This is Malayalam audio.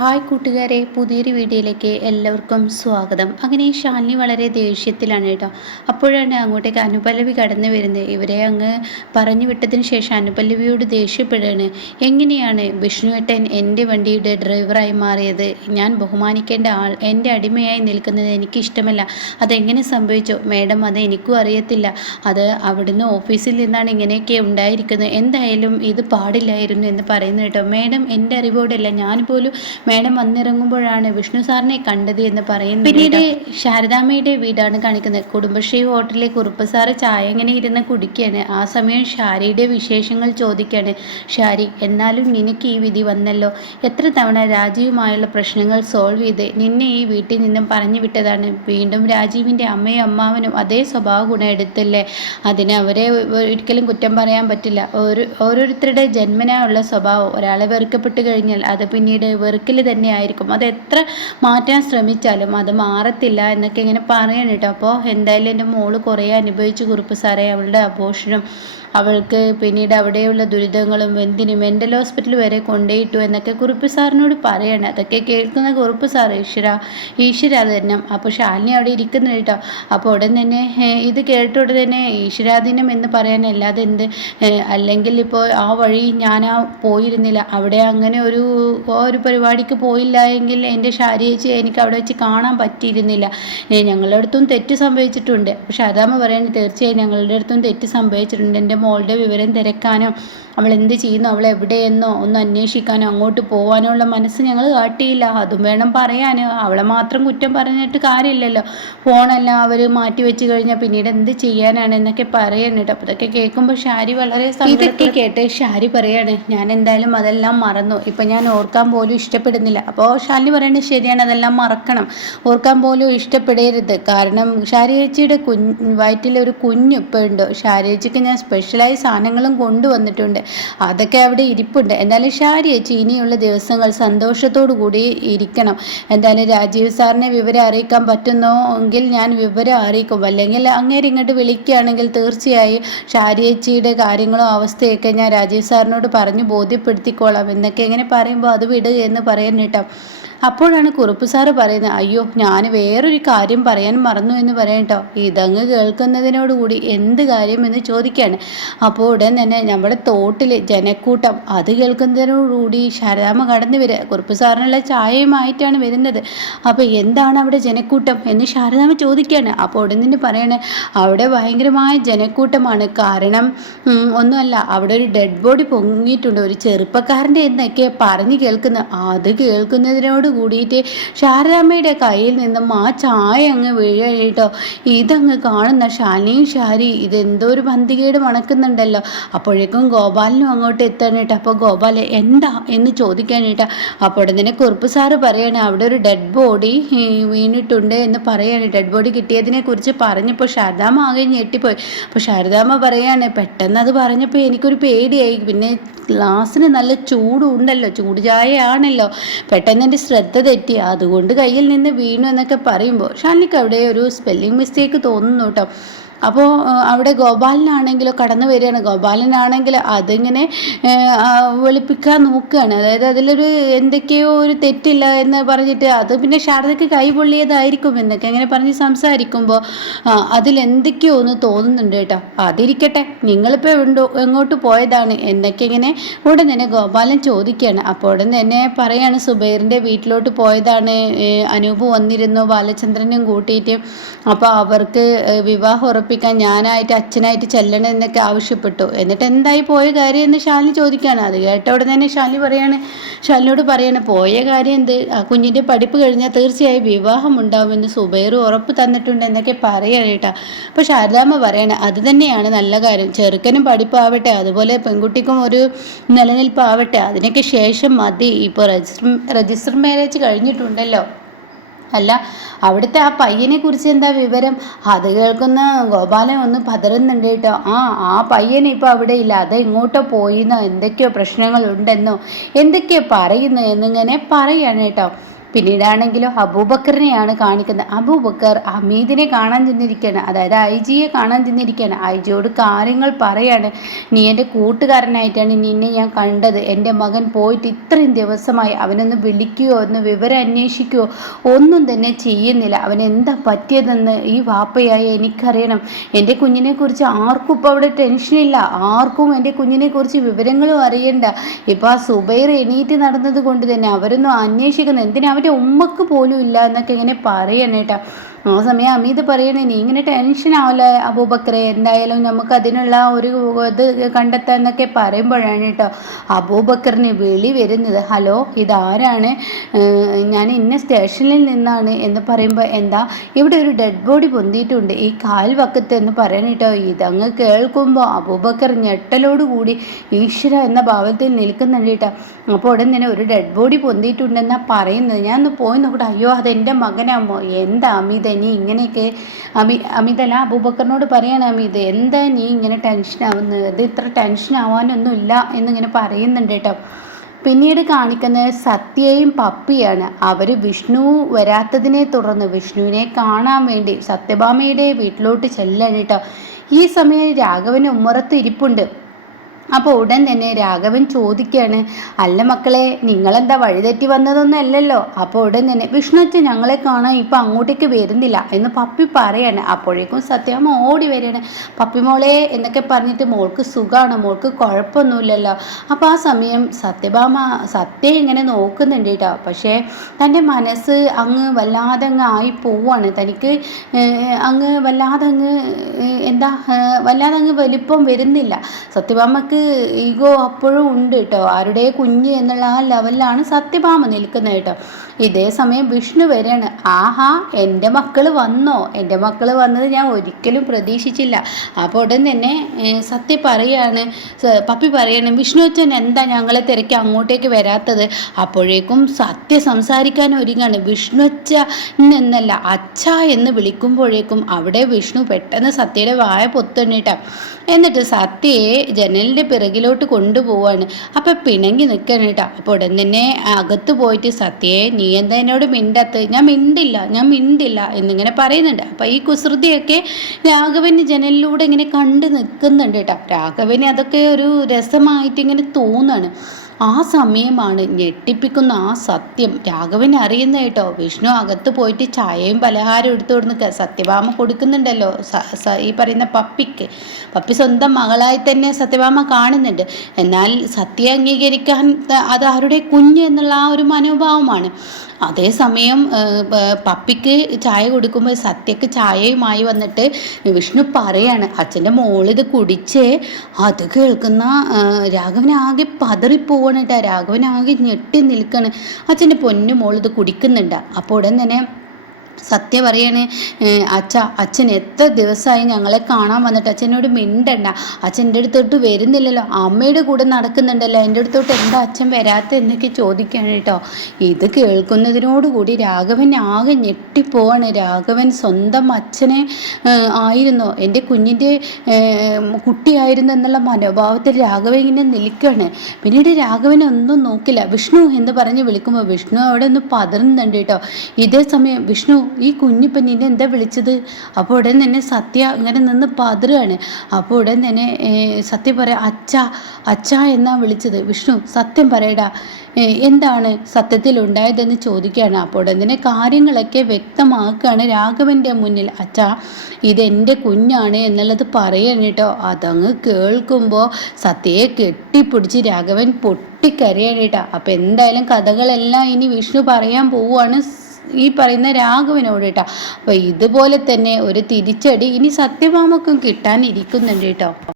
ഹായ് കൂട്ടുകാരെ പുതിയൊരു വീഡിയോയിലേക്ക് എല്ലാവർക്കും സ്വാഗതം. അങ്ങനെ ഷാലിനി വളരെ ദേഷ്യത്തിലാണ് കേട്ടോ. അപ്പോഴാണ് അങ്ങോട്ടേക്ക് അനുപല്ലവി കടന്നു വരുന്നത്. ഇവരെ അങ്ങ് പറഞ്ഞു വിട്ടതിന് ശേഷം അനുപല്ലവിയോട് ദേഷ്യപ്പെടുകയാണ്. എങ്ങനെയാണ് വിഷ്ണുവേട്ടൻ എന്റെ വണ്ടിയുടെ ഡ്രൈവറായി മാറിയത്? ഞാൻ ബഹുമാനിക്കേണ്ട ആൾ എന്റെ അടിമയായി നിൽക്കുന്നത് എനിക്കിഷ്ടമല്ല. അതെങ്ങനെ സംഭവിച്ചു? മേഡം അത് എനിക്കും അറിയത്തില്ല. അത് അവിടുന്ന് ഓഫീസിൽ നിന്നാണ് ഇങ്ങനെയൊക്കെ ഉണ്ടായിരിക്കുന്നത്. എന്തായാലും ഇത് പാടില്ലായിരുന്നു എന്ന് പറയുന്നത് കേട്ടോ. മേഡം എന്റെ അറിവോടല്ല. ഞാൻ പോലും മേഡം വന്നിറങ്ങുമ്പോഴാണ് വിഷ്ണു സാറിനെ കണ്ടത് എന്ന് പറയുന്നത്. പിന്നീട് ശാരദാമ്മയുടെ വീടാണ് കാണിക്കുന്നത്. കുടുംബശ്രീ ഹോട്ടലിലെ കുറുപ്പ് സാറ് ചായ ഇങ്ങനെ ഇരുന്ന് കുടിക്കുകയാണ്. ആ സമയം ഷാരിയുടെ വിശേഷങ്ങൾ ചോദിക്കുകയാണ്. ഷാരി എന്നാലും നിനക്ക് ഈ വിധി വന്നല്ലോ. എത്ര തവണ രാജീവുമായുള്ള പ്രശ്നങ്ങൾ സോൾവ് ചെയ്ത് നിന്നെ ഈ വീട്ടിൽ നിന്നും പറഞ്ഞു വിട്ടതാണ്. വീണ്ടും രാജീവിന്റെ അമ്മയും അമ്മാവനും അതേ സ്വഭാവ ഗുണം എടുത്തില്ലേ? അതിന് അവരെ ഒരിക്കലും കുറ്റം പറയാൻ പറ്റില്ല. ഓരോ ഓരോരുത്തരുടെ ജന്മനായുള്ള സ്വഭാവം. ഒരാളെ വെറുക്കപ്പെട്ട് കഴിഞ്ഞാൽ അത് പിന്നീട് വെറുക്കൽ തന്നെ ആയിരിക്കും അത് എത്ര മാറ്റാൻ ശ്രമിച്ചാലും അത് മാറത്തില്ല എന്നൊക്കെ ഇങ്ങനെ പറയണം കേട്ടോ. അപ്പോൾ എന്തായാലും എന്റെ മോൾ കുറേ അനുഭവിച്ചു കുറിപ്പ് സാറേ അവളുടെ അപോഷണം അവൾക്ക് പിന്നീട് അവിടെയുള്ള ദുരിതങ്ങളും എന്തിനും മെന്റൽ ഹോസ്പിറ്റൽ വരെ കൊണ്ടുപോയിട്ടു എന്നൊക്കെ കുറിപ്പ് സാറിനോട് പറയണം. അതൊക്കെ കേൾക്കുന്ന കുറിപ്പ് സാർ ഈശ്വര ഈശ്വര തന്നെ അപ്പോൾ ശാലിനി അവിടെ ഇരിക്കുന്നു കേട്ടോ. അപ്പോൾ ഉടൻ തന്നെ ഇത് കേട്ട ഉടൻ തന്നെ ഈശ്വരാധീനം എന്ന് പറയാൻ അല്ലാതെ എന്ത് അല്ലെങ്കിൽ ഇപ്പോൾ ആ വഴി ഞാൻ ആ പോയിരുന്നില്ല. അവിടെ അങ്ങനെ ഒരു ഒരു പരിപാടിക്ക് പോയില്ല എങ്കിൽ എന്റെ ശാരിയേച്ചി എനിക്ക് അവിടെ വെച്ച് കാണാൻ പറ്റിയിരുന്നില്ല. ഞങ്ങളുടെ അടുത്തും തെറ്റ് സംഭവിച്ചിട്ടുണ്ട്. പക്ഷെ അതാമ്മ പറയുന്നത് തീർച്ചയായും ഞങ്ങളുടെ അടുത്തും തെറ്റ് സംഭവിച്ചിട്ടുണ്ട്. എന്റെ മോളുടെ വിവരം തിരക്കാനോ അവൾ എന്ത് ചെയ്യുന്നു അവൾ എവിടെയെന്നോ ഒന്ന് അന്വേഷിക്കാനോ അങ്ങോട്ട് പോകാനോ ഉള്ള മനസ്സ് ഞങ്ങൾ കാട്ടിയില്ല. അതും വേണം പറയാൻ അവളെ മാത്രം കുറ്റം പറഞ്ഞിട്ട് കാര്യമില്ലല്ലോ. ഫോണെല്ലാം അവർ മാറ്റി വെച്ച് കഴിഞ്ഞാൽ പിന്നീട് എന്ത് ചെയ്യാനാണ് എന്നൊക്കെ പറയാൻ കേട്ടോ അപ്പോൾ ഇതൊക്കെ കേൾക്കുമ്പോൾ ഷാരി വളരെ ഇതൊക്കെ കേട്ട് ഷാരി പറയാണ് ഞാൻ എന്തായാലും അതെല്ലാം മറന്നു. ഇപ്പം ഞാൻ ഓർക്കാൻ പോലും ഇഷ്ടപ്പെടുന്നില്ല. അപ്പോൾ ഷാലിനി പറയുന്നത് ശരിയാണ്. അതെല്ലാം മറക്കണം. ഓർക്കാൻ പോലും ഇഷ്ടപ്പെടരുത്. കാരണം ഷാരേച്ചിയുടെ കുഞ്ഞ് വയറ്റിൽ ഒരു കുഞ്ഞ് ഇപ്പോൾ ഉണ്ട്. ഷാരേച്ചിക്ക് ഞാൻ സ്പെഷ്യലായി സാധനങ്ങളും കൊണ്ടുവന്നിട്ടുണ്ട്. അതൊക്കെ അവിടെ ഇരിപ്പുണ്ട്. എന്തായാലും ഷാരേച്ചി ഇനിയുള്ള ദിവസങ്ങൾ സന്തോഷത്തോടു കൂടി ഇരിക്കണം. എന്തായാലും രാജീവ് സാറിനെ വിവരം അറിയിക്കാൻ പറ്റുന്നോ എങ്കിൽ ഞാൻ വിവരം അറിയിക്കും. അല്ലെങ്കിൽ അങ്ങേര് ഇങ്ങോട്ട് വിളിക്കുകയാണെങ്കിൽ തീർച്ചയായും ഷാരി കാര്യങ്ങളും അവസ്ഥയൊക്കെ ഞാൻ രാജീവ് സാറിനോട് പറഞ്ഞ് ബോധ്യപ്പെടുത്തിക്കോളാം. എന്നൊക്കെ ഇങ്ങനെ പറയുമ്പോൾ അത് വിടുക എന്ന് പറയാൻ കേട്ടോ അപ്പോഴാണ് കുറുപ്പ് സാറ് പറയുന്നത് അയ്യോ ഞാൻ വേറൊരു കാര്യം പറയാൻ മറന്നു എന്ന് പറയട്ടോ ഇതങ്ങ് കേൾക്കുന്നതിനോടുകൂടി എന്ത് കാര്യം എന്ന് ചോദിക്കുകയാണ് അപ്പോൾ ഉടൻ തന്നെ നമ്മുടെ തോട്ടിൽ ജനക്കൂട്ടം അത് കേൾക്കുന്നതിനോടുകൂടി ശരാമ കടന്നു വരിക. കുറുപ്പ് സാറിനുള്ള ചായയുമായിട്ടാണ് വരുന്നത്. അപ്പോൾ എന്താണ് അവിടെ ജനക്കൂട്ടം എന്ന് ശാരദാമ ചോദിക്കുകയാണ് അപ്പോൾ ഉടൻ തന്നെ പറയണേ അവിടെ ഭയങ്കരമായ ജനക്കൂട്ടമാണ്. കാരണം ഒന്നുമല്ല അവിടെ ഒരു ഡെഡ് ബോഡി പൊങ്ങിയിട്ടുണ്ട്. ഒരു ചെറുപ്പക്കാരന്റെ എന്നൊക്കെ പറഞ്ഞു കേൾക്കുന്ന. അത് കേൾക്കുന്നതിനോട് കൂടിയിട്ട് ശാരദാമ്മയുടെ കയ്യിൽ നിന്നും ആ ചായ അങ്ങ് വീഴട്ടോ ഇതങ്ങ് കാണുന്ന ഷാനിയും ഷാരി ഇതെന്തോ ഒരു പന്തികേട് മണക്കുന്നുണ്ടല്ലോ. അപ്പോഴേക്കും ഗോപാലിനും അങ്ങോട്ട് എത്താനായിട്ട് അപ്പോൾ ഗോപാൽ എന്താ എന്ന് ചോദിക്കാനായിട്ട് അപ്പോൾ തന്നെ കുറുപ്പ് സാറ് പറയാണ് അവിടെ ഒരു ഡെഡ് ബോഡി വീണിട്ടുണ്ട് എന്ന് പറയാണ്. ഡെഡ് ബോഡി കിട്ടിയതിനെ കുറിച്ച് പറഞ്ഞപ്പോൾ ശാരദാമ്മ ആകെ ഞെട്ടിപ്പോയി. അപ്പോൾ ശാരദാമ്മ പറയാണ് പെട്ടെന്ന് അത് പറഞ്ഞപ്പോൾ എനിക്കൊരു പേടിയായി. പിന്നെ ഗ്ലാസ്സിന് നല്ല ചൂടുണ്ടല്ലോ ചൂട് ചായ ആണല്ലോ പെട്ടെന്ന് എന്റെ തെറ്റി. അതുകൊണ്ട് കയ്യിൽ നിന്ന് വീണു എന്നൊക്കെ പറയുമ്പോൾ ഷാനിക്ക് അവിടെ ഒരു സ്പെല്ലിംഗ് മിസ്റ്റേക്ക് തോന്നുന്നു കേട്ടോ അപ്പോൾ അവിടെ ഗോപാലനാണെങ്കിലോ കടന്നു വരികയാണ്. ഗോപാലനാണെങ്കിൽ അതിങ്ങനെ വെളുപ്പിക്കാൻ നോക്കുകയാണ്. അതായത് അതിലൊരു എന്തൊക്കെയോ ഒരു തെറ്റില്ല എന്ന് പറഞ്ഞിട്ട് അത് പിന്നെ ശാരദയ്ക്ക് കൈ പൊള്ളിയതായിരിക്കും എന്നൊക്കെ അങ്ങനെ പറഞ്ഞ് സംസാരിക്കുമ്പോൾ അതിലെന്തൊക്കെയോ ഒന്ന് തോന്നുന്നുണ്ട് കേട്ടോ. അതിരിക്കട്ടെ നിങ്ങളിപ്പോൾ ഉണ്ടോ എങ്ങോട്ട് പോയതാണ് എന്നൊക്കെ ഇങ്ങനെ ഉടൻ തന്നെ ഗോപാലൻ ചോദിക്കുകയാണ്. അപ്പോൾ ഉടൻ തന്നെ പറയാണ് സുബൈറിന്റെ വീട്ടിലോട്ട് പോയതാണ്. അനൂപ് വന്നിരുന്നു ബാലചന്ദ്രനും കൂട്ടിയിട്ട്. അപ്പോൾ അവർക്ക് വിവാഹം ഉറപ്പിക്കാൻ ഞാനായിട്ട് അച്ഛനായിട്ട് ചെല്ലണമെന്നൊക്കെ ആവശ്യപ്പെട്ടു. എന്നിട്ട് എന്തായി പോയ കാര്യം എന്ന് ശാലിനി ചോദിക്കുകയാണ്. അത് കേട്ട ഉടനെ തന്നെ ശാലിനി പറയാണ് ശാലിനോട് പറയാണ് പോയ കാര്യം എന്ത്? ആ കുഞ്ഞിന്റെ പഠിപ്പ് കഴിഞ്ഞാൽ തീർച്ചയായും വിവാഹം ഉണ്ടാവുമെന്ന് സുബൈർ ഉറപ്പ് തന്നിട്ടുണ്ട് എന്നൊക്കെ പറയാണ് കേട്ടോ. അപ്പോൾ ശാരദാമ്മ പറയണ അത് തന്നെയാണ് നല്ല കാര്യം. ചെറുക്കനും പഠിപ്പാവട്ടെ അതുപോലെ പെൺകുട്ടിക്കും ഒരു നിലനിൽപ്പാവട്ടെ. അതിനൊക്കെ ശേഷം മതി. ഇപ്പോൾ രജിസ്റ്റർ രജിസ്റ്റർ മാരേജ് കഴിഞ്ഞിട്ടുണ്ടല്ലോ. അല്ല അവിടുത്തെ ആ പയ്യനെ കുറിച്ച് എന്താ വിവരം? അത് കേൾക്കുന്ന ഗോപാലൻ ഒന്ന് പതറുന്നുണ്ട് കേട്ടോ. ആ ആ പയ്യൻ ഇപ്പോൾ അവിടെ ഇല്ല. അത് ഇങ്ങോട്ടോ പോയിന്നോ? എന്തൊക്കെയോ പ്രശ്നങ്ങൾ ഉണ്ടെന്നോ എന്തൊക്കെയോ പറയുന്നു? എന്നിങ്ങനെ പറയാണ് കേട്ടോ. പിന്നീടാണെങ്കിലോ അബൂബക്കറിനെയാണ് കാണിക്കുന്നത്. അബൂബക്കർ അമീദിനെ കാണാൻ ചെന്നിരിക്കുകയാണ്. അതായത് ഐ ജിയെ കാണാൻ ചെന്നിരിക്കുകയാണ്. ഐ ജിയോട് കാര്യങ്ങൾ പറയാണ്. നീ എന്റെ കൂട്ടുകാരനായിട്ടാണ് നിന്നെ ഞാൻ കണ്ടത്. എന്റെ മകൻ പോയിട്ട് ഇത്രയും ദിവസമായി അവനൊന്ന് വിളിക്കുകയോ ഒന്ന് വിവരം അന്വേഷിക്കുകയോ ഒന്നും തന്നെ ചെയ്യുന്നില്ല. അവൻ എന്താ പറ്റിയതെന്ന് ഈ വാപ്പയായി എനിക്കറിയണം. എന്റെ കുഞ്ഞിനെക്കുറിച്ച് ആർക്കും ഇപ്പോൾ അവിടെ ടെൻഷനില്ല ആർക്കും എന്റെ കുഞ്ഞിനെക്കുറിച്ച് വിവരങ്ങളും അറിയണ്ട. ഇപ്പോൾ ആ സുബൈർ എണീറ്റ് നടന്നത് കൊണ്ട് തന്നെ അവരൊന്നും അന്വേഷിക്കുന്നത് എന്തിനാ? അവന്റെ ഉമ്മക്ക് പോലും ഇല്ല എന്നൊക്കെ ഇങ്ങനെ പറയണേട്ടാ. ആ സമയം അമീത് പറയണേ നീ ഇങ്ങനെ ടെൻഷൻ ആവില്ല അബൂബക്കറെ? എന്തായാലും നമുക്ക് അതിനുള്ള ഒരു ഇത് കണ്ടെത്താൻ എന്നൊക്കെ പറയുമ്പോഴാണ് കേട്ടോ അബൂബക്കറിന് വിളി വരുന്നത്. ഹലോ ഇതാരാണ്? ഞാൻ ഇന്ന സ്റ്റേഷനിൽ നിന്നാണ് എന്ന് പറയുമ്പോൾ എന്താ ഇവിടെ ഒരു ഡെഡ് ബോഡി പൊന്തിയിട്ടുണ്ട്. ഈ കാൽ വക്കത്ത് എന്ന് പറയണ കേട്ടോ ഇതങ്ങ് കേൾക്കുമ്പോൾ അബൂബക്കർ ഞെട്ടലോട് കൂടി ഈശ്വര എന്ന ഭാവത്തിൽ നിൽക്കുന്നുണ്ട് കേട്ടോ അപ്പോൾ ഉടൻ തന്നെ ഒരു ഡെഡ് ബോഡി പൊന്തിയിട്ടുണ്ടെന്നാണ് പറയുന്നത്. ഞാൻ ഒന്ന് പോയി നോക്കട്ടെ. അയ്യോ അതെന്റെ മകനാമോ എന്താ അമിത നീ ഇങ്ങനെയൊക്കെ അമി അമിതല്ല അബൂബക്കറിനോട് പറയാണ് അമിത് എന്താ നീ ഇങ്ങനെ ടെൻഷൻ ആവുന്നത് ഇത് ഇത്ര ടെൻഷൻ ആവാനൊന്നും ഇല്ല എന്നിങ്ങനെ പറയുന്നുണ്ട് കേട്ടോ. പിന്നീട് കാണിക്കുന്നത് സത്യയും പപ്പിയാണ്. അവർ വിഷ്ണു വരാത്തതിനെ തുടർന്ന് വിഷ്ണുവിനെ കാണാൻ വേണ്ടി സത്യഭാമയുടെ വീട്ടിലോട്ട് ചെല്ലാണ് കേട്ടോ. ഈ സമയം രാഘവന് ഉമ്മറത്ത് ഇരിപ്പുണ്ട്. അപ്പോൾ ഉടൻ തന്നെ രാഘവൻ ചോദിക്കുകയാണ് അല്ല മക്കളെ നിങ്ങളെന്താ വഴിതെറ്റി വന്നതൊന്നും അല്ലല്ലോ. അപ്പോൾ ഉടൻ തന്നെ വിഷ്ണുച്ച ഞങ്ങളെ കാണാൻ ഇപ്പം അങ്ങോട്ടേക്ക് വരുന്നില്ല എന്ന് പപ്പി പറയാണ്. അപ്പോഴേക്കും സത്യമ്മ ഓടി വരികയാണ്. പപ്പി മോളെ എന്നൊക്കെ പറഞ്ഞിട്ട് മോൾക്ക് സുഖമാണ് മോൾക്ക് കുഴപ്പമൊന്നുമില്ലല്ലോ. അപ്പോൾ ആ സമയം സത്യഭാമ സത്യം ഇങ്ങനെ നോക്കുന്നുണ്ട് കേട്ടോ. പക്ഷേ തന്റെ മനസ്സ് അങ്ങ് വല്ലാതെ അങ്ങ് ആയി പോവാണ്. തനിക്ക് അങ്ങ് വല്ലാതെ അങ്ങ് എന്താ വല്ലാതെ അങ്ങ് വലിപ്പം വരുന്നില്ല. സത്യഭാമക്ക് ഈഗോ അപ്പോഴും ഉണ്ട് കേട്ടോ. ആരുടെ കുഞ്ഞ് എന്നുള്ള ആ ലെവലിലാണ് സത്യഭാമ നിൽക്കുന്നത് കേട്ടോ. ഇതേ സമയം വിഷ്ണു വരെയാണ് ആഹാ എന്റെ മക്കൾ വന്നോ? എന്റെ മക്കൾ വന്നത് ഞാൻ ഒരിക്കലും പ്രതീക്ഷിച്ചില്ല. അപ്പോൾ ഉടൻ തന്നെ സത്യ പറയാണ്. പപ്പി പറയാണ് വിഷ്ണു അച്ഛൻ എന്താ ഞങ്ങളെ തിരക്കി അങ്ങോട്ടേക്ക് വരാത്തത്? അപ്പോഴേക്കും സത്യ സംസാരിക്കാൻ ഒരുങ്ങാണ്. വിഷ്ണു അച്ഛ എന്നല്ല അച്ഛ എന്ന് വിളിക്കുമ്പോഴേക്കും അവിടെ വിഷ്ണു പെട്ടെന്ന് സത്യയുടെ വായ പൊത്തണ്ണിട്ട എന്നിട്ട് സത്യയെ ജനലിന്റെ പിറകിലോട്ട് കൊണ്ടുപോവാണ്. അപ്പം പിണങ്ങി നിൽക്കണം കേട്ടോ. അപ്പോൾ ഉടൻ തന്നെ അകത്ത് പോയിട്ട് സത്യയെ നീ എന്താ എന്നോട് മിണ്ടത്ത് ഞാൻ മിണ്ടില്ല ഞാൻ മിണ്ടില്ല എന്നിങ്ങനെ പറയുന്നുണ്ട്. അപ്പം ഈ കുസൃതിയൊക്കെ രാഘവന് ജനലിലൂടെ ഇങ്ങനെ കണ്ടു നിൽക്കുന്നുണ്ട് കേട്ടോ. രാഘവന് അതൊക്കെ ഒരു രസമായിട്ട് ഇങ്ങനെ തോന്നാണ്. ആ സമയമാണ് ഞെട്ടിപ്പിക്കുന്ന ആ സത്യം. രാഘവൻ അറിയുന്ന കേട്ടോ വിഷ്ണു അകത്ത് പോയിട്ട് ചായയും പലഹാരം എടുത്തു കൊടുന്ന് സത്യഭാമ കൊടുക്കുന്നുണ്ടല്ലോ ഈ പറയുന്ന പപ്പിക്ക്. പപ്പി സ്വന്തം മകളായി തന്നെ സത്യഭാമ കാണുന്നുണ്ട്. എന്നാൽ സത്യം അംഗീകരിക്കാൻ അത് ആരുടെ കുഞ്ഞ് എന്നുള്ള ആ ഒരു മനോഭാവമാണ്. അതേസമയം പപ്പിക്ക് ചായ കൊടുക്കുമ്പോൾ സത്യക്ക് ചായയുമായി വന്നിട്ട് വിഷ്ണു പറയാണ് അച്ഛന്റെ മോളിത് കുടിച്ച് അത് കേൾക്കുന്ന രാഘവനാകെ പതറിപ്പോവണട്ടാ രാഘവനാകെ ഞെട്ടി നിൽക്കണ്. അച്ഛന്റെ പൊന്നു മോളിത് കുടിക്കുന്നുണ്ട്. അപ്പോൾ ഉടൻ തന്നെ സത്യ പറയണേ അച്ഛ അച്ഛൻ എത്ര ദിവസമായി ഞങ്ങളെ കാണാൻ വന്നിട്ട് അച്ഛനോട് മിണ്ടണ്ട. അച്ഛന്റെ അടുത്തോട്ട് വരുന്നില്ലല്ലോ. അമ്മയുടെ കൂടെ നടക്കുന്നുണ്ടല്ലോ. എന്റെ അടുത്തോട്ട് എന്താ അച്ഛൻ വരാത്ത എന്നൊക്കെ ചോദിക്കുകയാണ് കേട്ടോ. ഇത് കേൾക്കുന്നതിനോടുകൂടി രാഘവൻ ആകെ ഞെട്ടിപ്പോവാണ്. രാഘവൻ സ്വന്തം അച്ഛനെ ആയിരുന്നു. എന്റെ കുഞ്ഞിന്റെ കുട്ടിയായിരുന്നു എന്നുള്ള മനോഭാവത്തിൽ രാഘവൻ ഇങ്ങനെ നിൽക്കുകയാണ്. പിന്നീട് രാഘവൻ ഒന്നും നോക്കില്ല. വിഷ്ണു എന്ന് പറഞ്ഞ് വിളിക്കുമ്പോൾ വിഷ്ണു അവിടെ ഒന്ന് പതറുന്നുണ്ട് കേട്ടോ. ഇതേ സമയം വിഷ്ണു ഈ കുഞ്ഞിപ്പം നിന്നെ എന്താ വിളിച്ചത്? അപ്പോൾ ഉടൻ തന്നെ സത്യ ഇങ്ങനെ നിന്ന് പതറുകയാണ് അപ്പോൾ ഉടൻ തന്നെ സത്യ പറയാം അച്ഛ അച്ഛ എന്നാ വിളിച്ചത്? വിഷ്ണു സത്യം പറയടാ എന്താണ് സത്യത്തിൽ ഉണ്ടായതെന്ന് ചോദിക്കുകയാണ്. അപ്പോൾ ഉടൻ തന്നെ കാര്യങ്ങളൊക്കെ വ്യക്തമാക്കുകയാണ് രാഘവന്റെ മുന്നിൽ. അച്ഛ ഇതെന്റെ കുഞ്ഞാണ് എന്നുള്ളത് പറയണം കേട്ടോ. അതങ്ങ് കേൾക്കുമ്പോൾ സത്യയെ കെട്ടിപ്പിടിച്ച് രാഘവൻ പൊട്ടിക്കരയാണ് കേട്ടോ. അപ്പോൾ എന്തായാലും കഥകളെല്ലാം ഇനി വിഷ്ണു പറയാൻ പോവുകയാണ് ഈ പറയുന്ന രാഘുവിനോട് കേട്ടോ. അപ്പോൾ ഇതുപോലെ തന്നെ ഒരു തിരിച്ചടി ഇനി സത്യഭാമക്കും കിട്ടാനിരിക്കുന്നുണ്ട് കേട്ടോ.